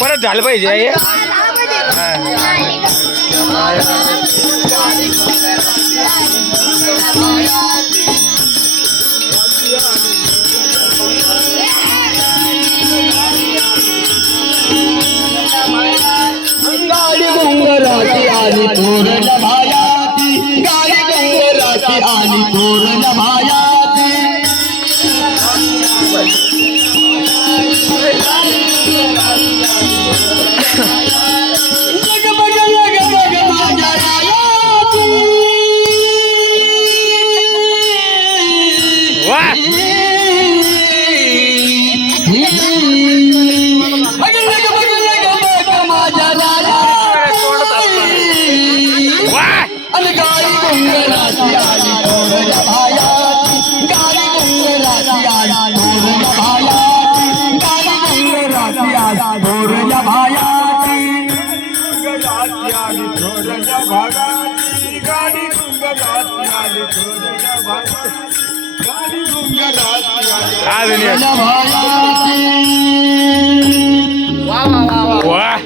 परत झालं पाहिजे हे. गाडी डोंगराची आली तोरण भायाची, गाडी डोंगराची आली तोरण भायाची. लगबग लगबग माझ्या रायाची. वाह माझ्या रायाची. वाह आणि गाडी डोंगराची आली तोरण भायाची, गाडी डोंगराची आली तोरण भायाची, गाडी डोंगराची आली तोरण भायाची. अजून एक. भायाची. वाह